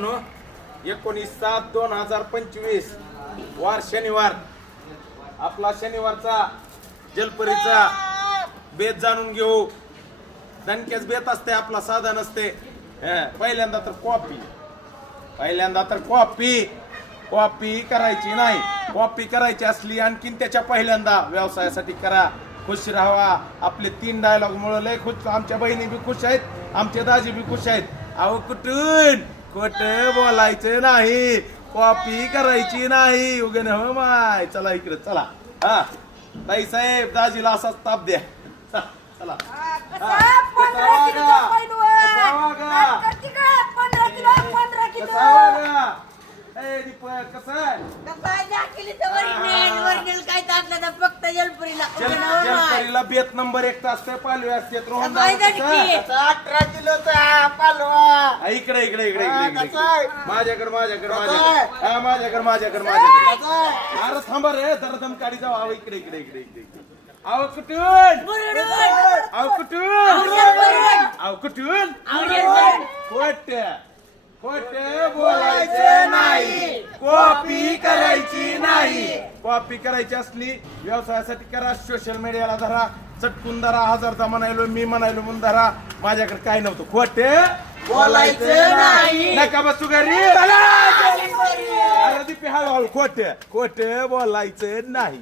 मित्रांनो 19/7/2025 वार शनिवार आपला शनिवारचा जलपरीचा बेत जाणून घेऊ. दणक्याच बेत असते आपला, साधा नसते. पहिल्यांदा तर कॉपी करायची नाही. कॉपी करायची असली आणखीन त्याच्या पहिल्यांदा व्यवसायासाठी करा. खुश राहावा. आपले 3 डायलॉग मुळे लय खुश. आमच्या बहिणी बी खुश आहेत, आमचे दाजी बी खुश आहेत. अहो कुठून खोटं बोलायचं नाही, कॉपी करायची नाही. उगे न हो माय. चला इकडे चला. हा ताई साहेब दाजीला असाच ताप द्या. चला जलपरीला बेत नंबर 1 असते. पालवे असते. रोहन 18 किलोचा पालवा. इकडे माझ्याकडे अरे थांबा रे, जरा दम काढी जाऊ. अहो इकडे अहो कुठून खोटे बोलायचं नाही, कॉपी करायची नाही. कॉपी करायची असली व्यवसायासाठी करा. सोशल मीडियाला धरा, चटकून धरा. 1000चा म्हणायलो मी, म्हणायलो म्हणून धरा. माझ्याकडे काय नव्हतं. खोटे बोलायचं नाही. नका बसू घरी. अरे दीपी हळूहळू. खोटे बोलायचं नाही.